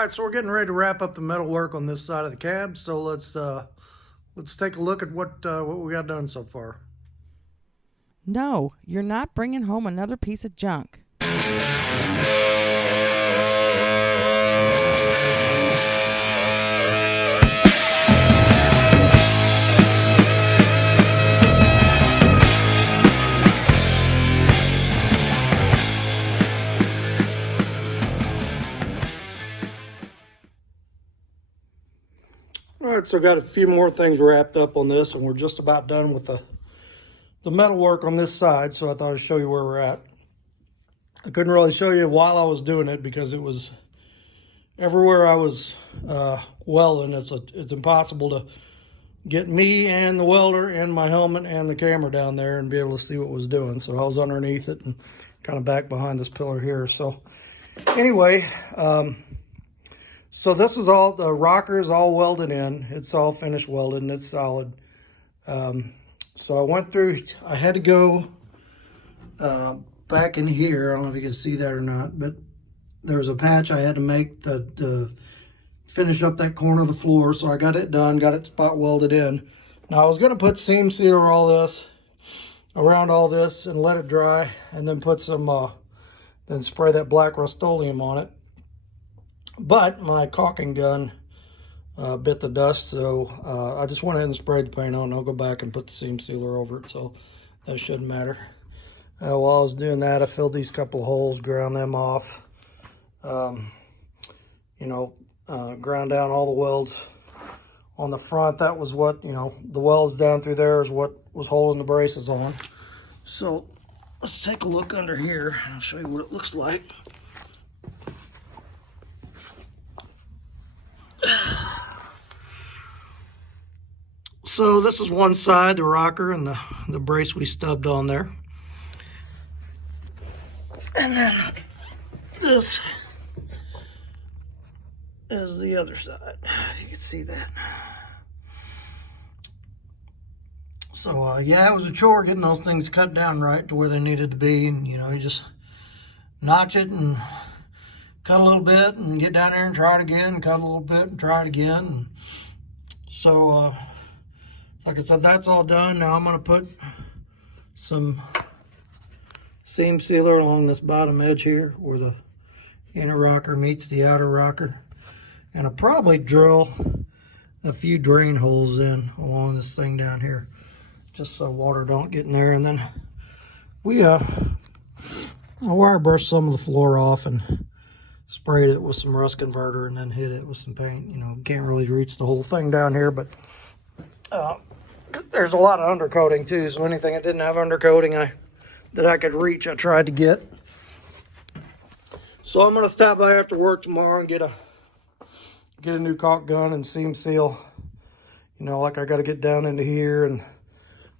right, so we're getting ready to wrap up the metal work on this side of the cab. So let's take a look at what we got done so far. No, you're not bringing home another piece of junk. All right, so got a few more things wrapped up on this, and we're just about done with the metal work on this side. So I thought I'd show you where we're at. I couldn't really show you while I was doing it because it was everywhere I was welding. It's impossible to get me and the welder and my helmet and the camera down there and be able to see what was doing. So I was underneath it and kind of back behind this pillar here. So anyway, so this is all, the rocker is all welded in. It's all finished welded and it's solid. So I went through, I had to go back in here. I don't know if you can see that or not, but there was a patch I had to make to finish up that corner of the floor. So I got it done, got it spot welded in. Now I was gonna put seam sealer all this, around all this and let it dry and then put some, then spray that black Rust-Oleum on it. But my caulking gun bit the dust, so I just went ahead and sprayed the paint on. I'll go back and put the seam sealer over it, so that shouldn't matter. While I was doing that, I filled these couple of holes, ground them off. Ground down all the welds on the front. That was what, the welds down through there is what was holding the braces on. So let's take a look under here and I'll show you what it looks like. So this is one side, the rocker and the brace we stubbed on there. And then this is the other side, if you can see that. So yeah, it was a chore getting those things cut down right to where they needed to be. And you just notch it and cut a little bit and get down there and try it again, cut a little bit and try it again. And so like I said, that's all done. Now I'm going to put some seam sealer along this bottom edge here where the inner rocker meets the outer rocker. And I'll probably drill a few drain holes in along this thing down here just so water don't get in there. And then I wire brushed some of the floor off and sprayed it with some rust converter and then hit it with some paint. Can't really reach the whole thing down here, but there's a lot of undercoating too, so anything that didn't have undercoating that I could reach, I tried to get. So I'm gonna stop by after work tomorrow and get a new caulk gun and seam seal. Like I got to get down into here, and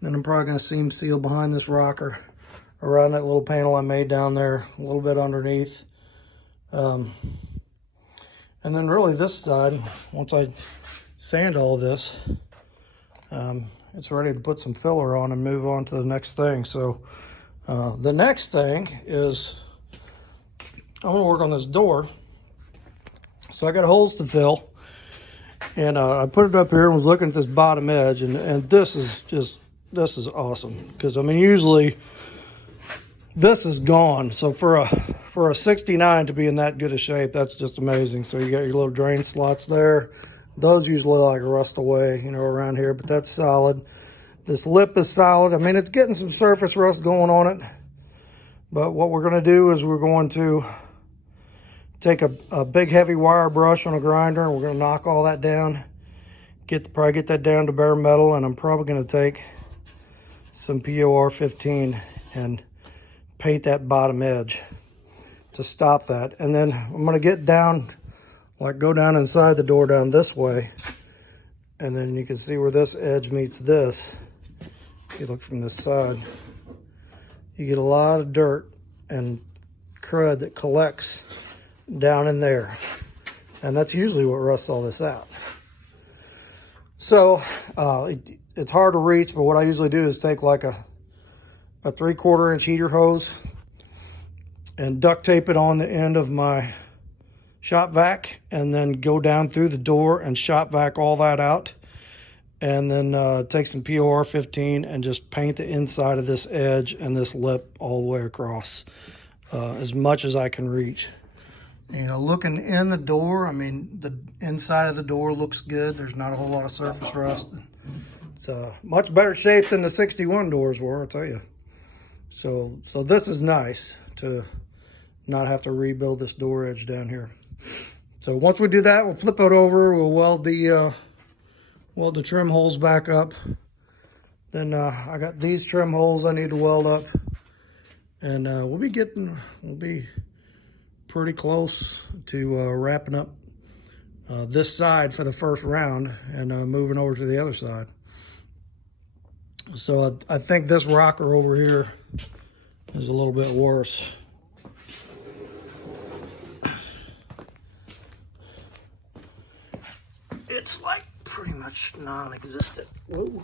then I'm probably gonna seam seal behind this rocker around that little panel I made down there, a little bit underneath. And then really this side, once I sand all this, it's ready to put some filler on and move on to the next thing. So the next thing is I'm gonna work on this door. So I got holes to fill, and I put it up here and was looking at this bottom edge, and this is awesome, because I mean usually this is gone. So for a 69 to be in that good a shape, that's just amazing. So you got your little drain slots there. Those usually like rust away, around here, but that's solid. This lip is solid. I mean, it's getting some surface rust going on it, but what we're gonna do is we're going to take a big heavy wire brush on a grinder, and we're gonna knock all that down, probably get that down to bare metal, and I'm probably gonna take some POR 15 and paint that bottom edge to stop that. And then I'm gonna get down, go down inside the door down this way, and then you can see where this edge meets this. If you look from this side, you get a lot of dirt and crud that collects down in there, and that's usually what rusts all this out. So it's hard to reach, but what I usually do is take like a 3/4 inch heater hose and duct tape it on the end of my shop vac, and then go down through the door and shop vac all that out. And then take some POR 15 and just paint the inside of this edge and this lip all the way across, as much as I can reach. You know, looking in the door, I mean, the inside of the door looks good. There's not a whole lot of surface rust. It's much better shape than the 61 doors were, I'll tell you. So this is nice to not have to rebuild this door edge down here. So once we do that, we'll flip it over. We'll weld the trim holes back up. Then I got these trim holes I need to weld up, and we'll be pretty close to wrapping up this side for the first round and moving over to the other side. So I think this rocker over here is a little bit worse. It's like pretty much non-existent. Whoa.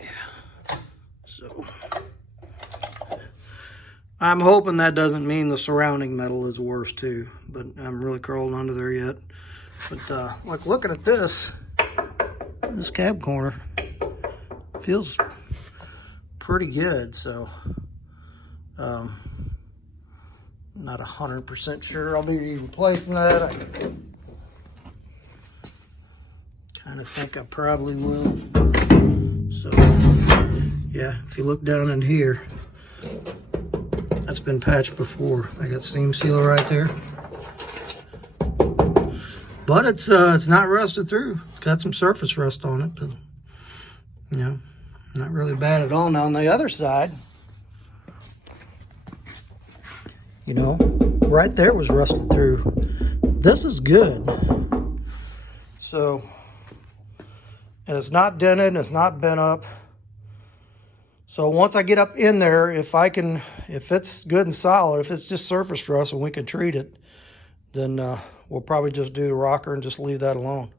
Yeah. So I'm hoping that doesn't mean the surrounding metal is worse too, but I'm really crawling under there yet. But like looking at this cab corner feels pretty good. So not 100% sure I'll be replacing that. I kind of think I probably will. So yeah, if you look down in here, that's been patched before. I got seam sealer right there, but it's not rusted through. It's got some surface rust on it, but you know, not really bad at all. Now on the other side, you know, right there was rusted through. This is good. So, and it's not dented, it's not bent up. So once I get up in there, if it's good and solid, if it's just surface rust and we can treat it, then we'll probably just do the rocker and just leave that alone.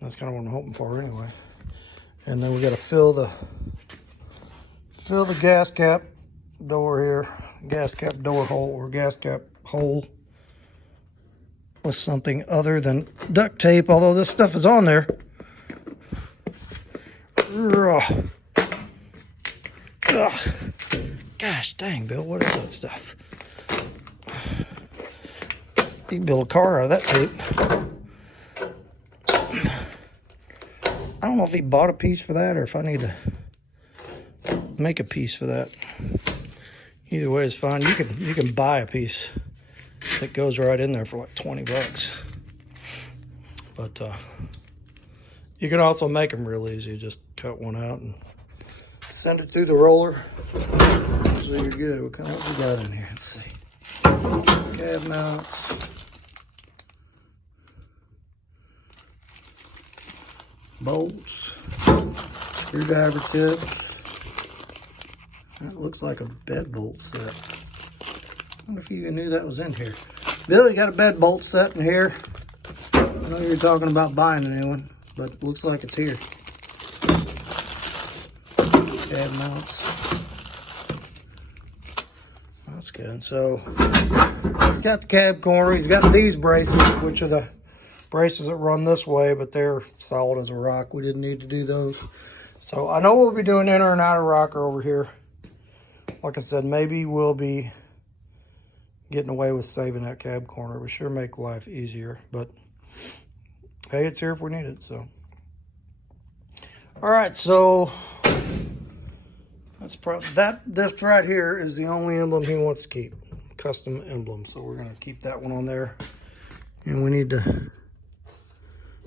That's kind of what I'm hoping for anyway. And then we got to fill the gas cap door here, gas cap door hole or gas cap hole with something other than duct tape, although this stuff is on there. Ugh. Gosh dang, Bill, what is that stuff? You can build a car out of that tape. I don't know if he bought a piece for that or if I need to make a piece for that. Either way is fine. You can buy a piece that goes right in there for like 20 bucks. But you can also make them real easy. Just cut one out and send it through the roller. So you're good. What we got in here? Let's see. Cab mount. Bolts. Screwdriver tips. That looks like a bed bolt set. I wonder if you knew that was in here. Bill, you got a bed bolt set in here. I know you're talking about buying a new one, but it looks like it's here. Cab mounts. That's good. So he's got the cab corner. He's got these braces, which are the braces that run this way, but they're solid as a rock. We didn't need to do those. So I know we'll be doing inner and outer rocker over here. Like I said, maybe we'll be getting away with saving that cab corner. It would sure make life easier, but hey, it's here if we need it. So all right, so that's probably this right here is the only emblem he wants to keep, custom emblem. So we're gonna keep that one on there, and we need to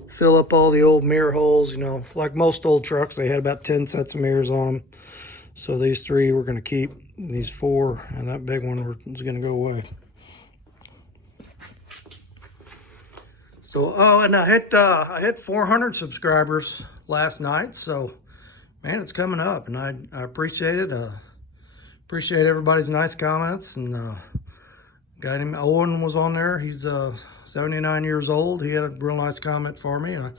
fill up all the old mirror holes. You know, like most old trucks, they had about 10 sets of mirrors on them. So these 3 we're gonna keep, these 4, and that big one is gonna go away. So, oh, and I hit 400 subscribers last night. So, man, it's coming up, and I appreciate it. Appreciate everybody's nice comments. And got him. Owen was on there. He's 79 years old. He had a real nice comment for me, and I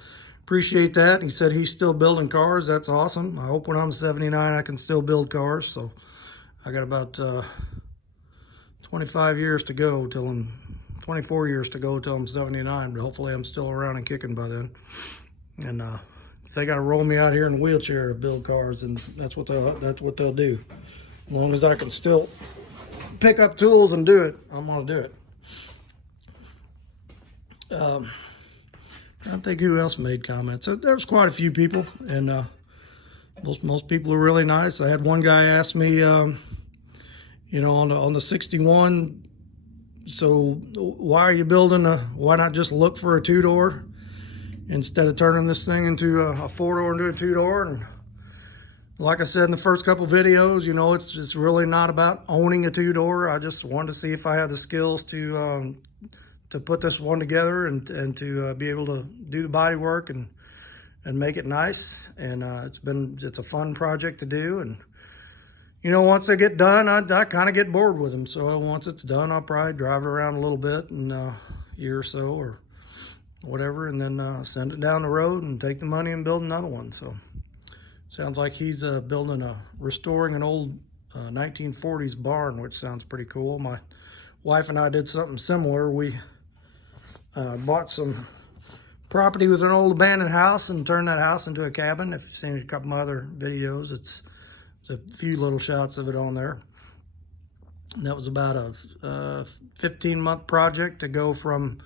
appreciate that. He said he's still building cars. That's awesome. I hope when I'm 79 I can still build cars. So I got about 25 years to go till I'm 24 years to go till I'm 79, but hopefully I'm still around and kicking by then. And if they got to roll me out here in a wheelchair to build cars, then that's what they'll do. As long as I can still pick up tools and do it, I'm gonna do it. I don't think who else made comments. There's quite a few people, and most people are really nice. I had one guy ask me, you know, on the 61, so why are you building why not just look for a 2-door instead of turning this thing into a 4-door into a 2-door? And like I said in the first couple videos, you know, it's really not about owning a 2-door. I just wanted to see if I had the skills to put this one together and to be able to do the body work and make it nice. And it's a fun project to do. And you know, once they get done, I kind of get bored with them. So once it's done, I'll probably drive it around a little bit in a year or so or whatever, and then send it down the road and take the money and build another one. So sounds like he's restoring an old 1940s barn, which sounds pretty cool. My wife and I did something similar. We bought some property with an old abandoned house and turned that house into a cabin. If you've seen a couple of my other videos, it's a few little shots of it on there. And that was about a 15-month project to go from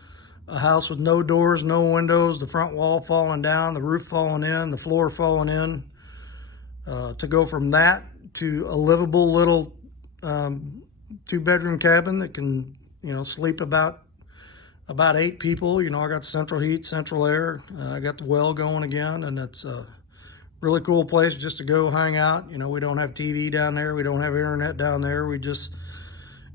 a house with no doors, no windows, the front wall falling down, the roof falling in, the floor falling in, to go from that to a livable little 2-bedroom cabin that can, you know, sleep about 8 people. You know, I got central heat, central air. I got the well going again, and it's a really cool place just to go hang out. You know, we don't have TV down there. We don't have internet down there. We just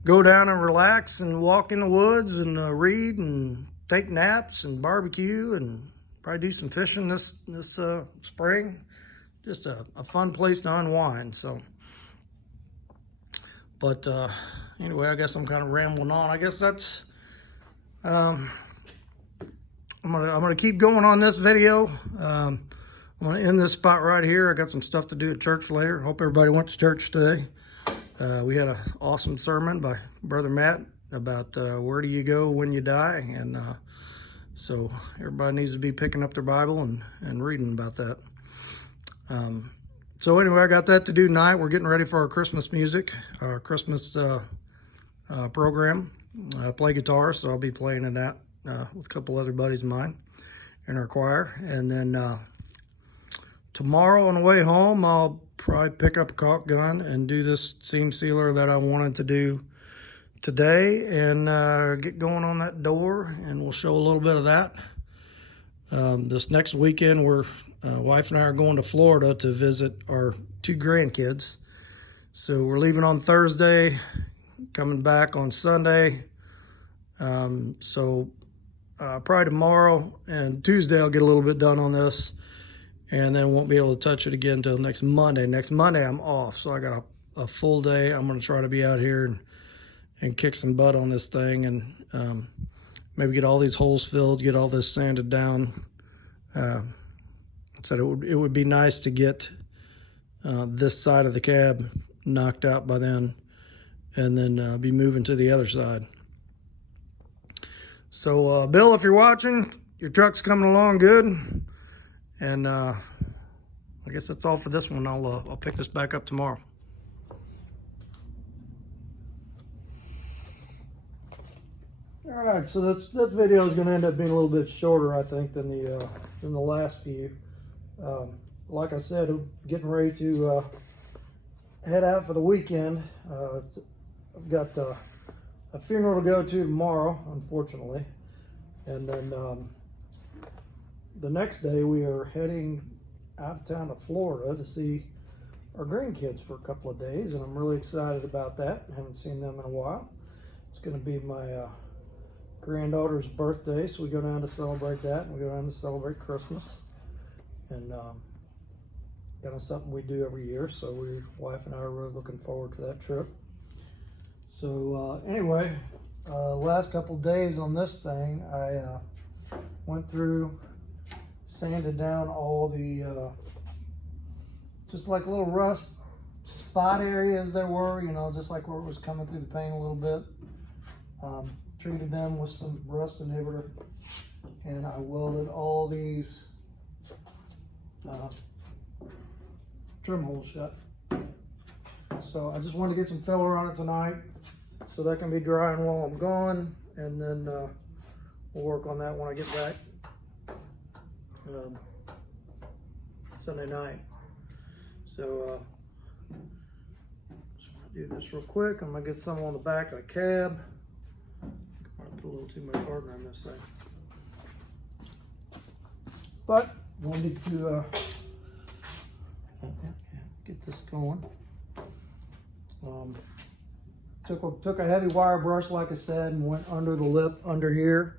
go down and relax and walk in the woods and read and take naps and barbecue and probably do some fishing this spring. Just a fun place to unwind. So, but anyway, I guess I'm kind of rambling on. I guess that's I'm gonna keep going on this video. I'm gonna end this spot right here. I got some stuff to do at church later. Hope everybody went to church today. We had an awesome sermon by Brother Matt about where do you go when you die, and so everybody needs to be picking up their Bible and reading about that. So anyway, I got that to do tonight. We're getting ready for our Christmas music, our Christmas program. I play guitar, so I'll be playing in that with a couple other buddies of mine in our choir. And then tomorrow on the way home, I'll probably pick up a caulk gun and do this seam sealer that I wanted to do today and get going on that door, and we'll show a little bit of that. This next weekend, wife and I are going to Florida to visit our 2 grandkids. So we're leaving on Thursday, coming back on Sunday. So probably tomorrow and Tuesday I'll get a little bit done on this, and then won't be able to touch it again until next Monday. Next Monday I'm off, so I got a full day. I'm going to try to be out here and kick some butt on this thing, and maybe get all these holes filled, get all this sanded down. Said it would be nice to get this side of the cab knocked out by then, and then be moving to the other side. So Bill, if you're watching, your truck's coming along good, and I guess that's all for this one. I'll pick this back up tomorrow. All right, so this video is going to end up being a little bit shorter, I think, than the last few. Like I said, I'm getting ready to head out for the weekend. I've got a funeral to go to tomorrow, unfortunately, and then the next day we are heading out of town to Florida to see our grandkids for a couple of days, and I'm really excited about that. I haven't seen them in a while. It's going to be my granddaughter's birthday, so we go down to celebrate that, and we go down to celebrate Christmas, and kind of something we do every year. So wife and I are really looking forward to that trip. So anyway, last couple days on this thing, I went through, sanded down all the just like little rust spot areas there were, you know, just like where it was coming through the paint a little bit. treated them with some rust inhibitor, and I welded all these trim holes shut. So I just wanted to get some filler on it tonight so that can be drying while I'm gone, and then we'll work on that when I get back Sunday night. So just want to do this real quick. I'm gonna get some on the back of the cab. I put a little too much partner in this thing, but wanted to get this going. Took a heavy wire brush, like I said, and went under the lip under here,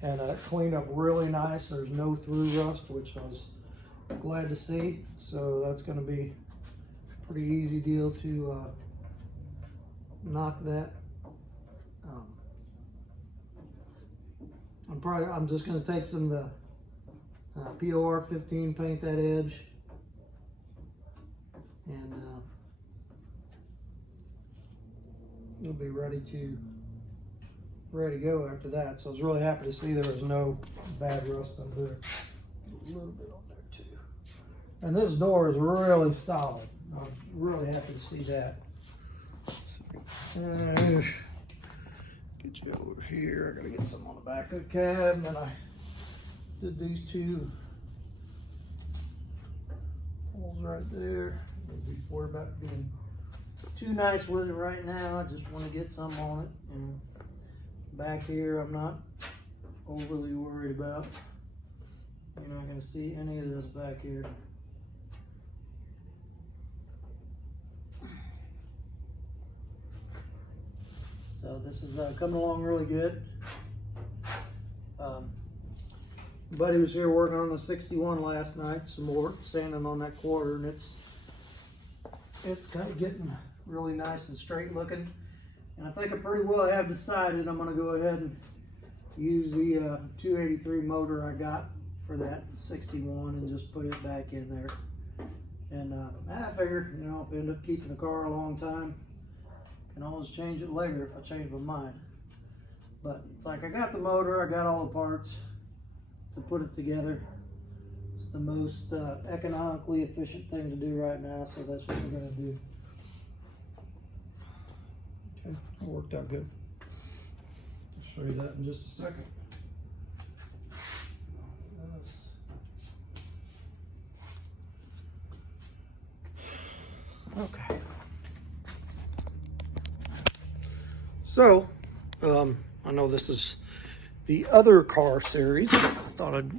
and it cleaned up really nice. There's no through rust, which I was glad to see. So that's going to be a pretty easy deal to knock that. I'm just going to take some of the POR 15, paint that edge, and it'll be ready to go after that. So I was really happy to see there was no bad rust under there. A little bit on there too. And this door is really solid. I'm really happy to see that. Get you over here. I gotta get some on the back of the cab, and then I did these two holes right there. Don't be worried about being too nice with it right now. I just want to get some on it. And back here, I'm not overly worried about. You're not going to see any of this back here. So this is coming along really good. Buddy was here working on the 61 last night, some more sanding on that quarter, and it's kind of getting really nice and straight looking. And I think I pretty well have decided I'm going to go ahead and use the 283 motor I got for that 61 and just put it back in there. And I figure, you know, if I end up keeping the car a long time, I can always change it later if I change my mind. But it's like I got the motor, I got all the parts to put it together. It's the most economically efficient thing to do right now, so that's what we're going to do. Okay, that worked out good. I'll show you that in just a second. Okay. So, I know this is the other car series. I thought I'd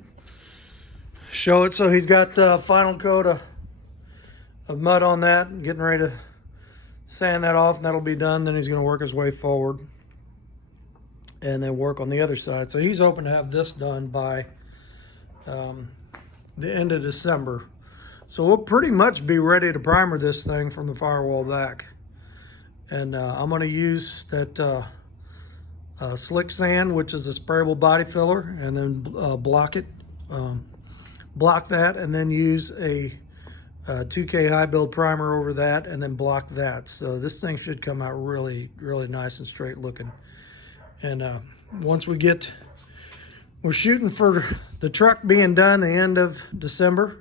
show it. So he's got final coat of mud on that, getting ready to sand that off, and that'll be done. Then he's going to work his way forward and then work on the other side. So he's hoping to have this done by the end of December. So we'll pretty much be ready to primer this thing from the firewall back. And I'm going to use that slick sand, which is a sprayable body filler, and then block it. Block that, and then use a 2K high build primer over that, and then block that. So this thing should come out really, really nice and straight looking. And once we're shooting for the truck being done the end of December.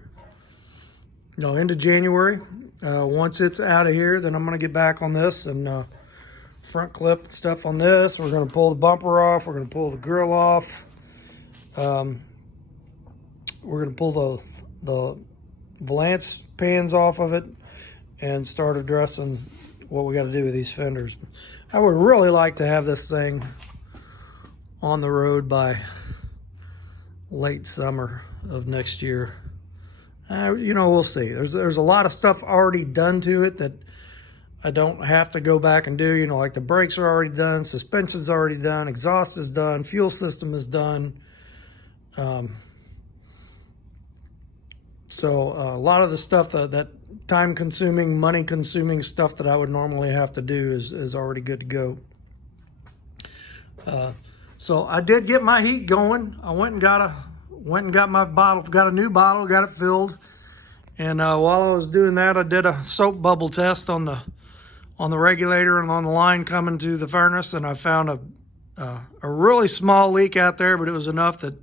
No, end of January. Once it's out of here, then I'm going to get back on this and front clip and stuff on this. We're going to pull the bumper off. We're going to pull the grill off. We're going to pull the valance pans off of it and start addressing what we got to do with these fenders. I would really like to have this thing on the road by late summer of next year. You know, we'll see. There's a lot of stuff already done to it that I don't have to go back and do. You know, like the brakes are already done, suspension's already done, exhaust is done, fuel system is done. So a lot of the stuff that time-consuming, money-consuming stuff that I would normally have to do is already good to go. So I did get my heat going. I went and got my bottle, got a new bottle, got it filled. And while I was doing that, I did a soap bubble test on the regulator and on the line coming to the furnace, and I found a really small leak out there, but it was enough that,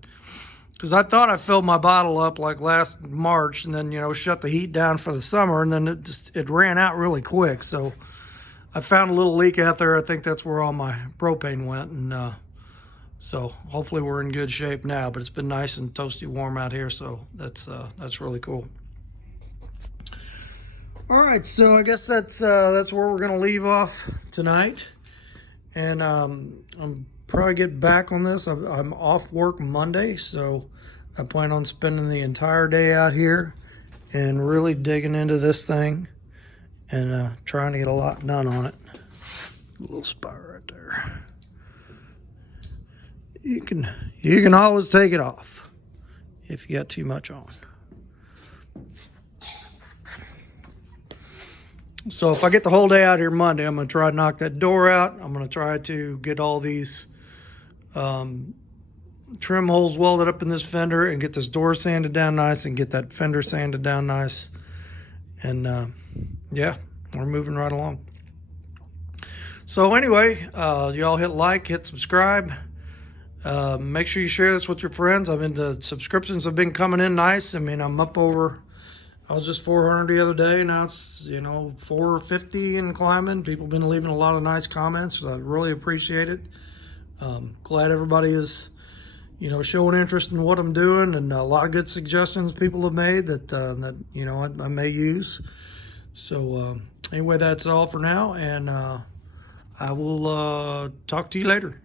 because I thought I filled my bottle up like last March and then, you know, shut the heat down for the summer, and then it ran out really quick. So I found a little leak out there. I think that's where all my propane went, and so hopefully we're in good shape now. But it's been nice and toasty warm out here, so that's really cool. All right, so I guess that's where we're gonna leave off tonight, and I'm probably get back on this. I'm off work Monday, so I plan on spending the entire day out here and really digging into this thing and trying to get a lot done on it. A little spot right there. You can always take it off if you got too much on. So if I get the whole day out here Monday, I'm going to try to knock that door out. I'm going to try to get all these trim holes welded up in this fender and get this door sanded down nice and get that fender sanded down nice. And yeah, we're moving right along. So anyway, y'all hit like, hit subscribe. Make sure you share this with your friends. I mean, the subscriptions have been coming in nice. I mean, I'm up over, I was just 400 the other day. Now it's, you know, 450 and climbing. People have been leaving a lot of nice comments. So I really appreciate it. Glad everybody is, you know, showing interest in what I'm doing, and a lot of good suggestions people have made that you know, I may use. So anyway, that's all for now, and I will talk to you later.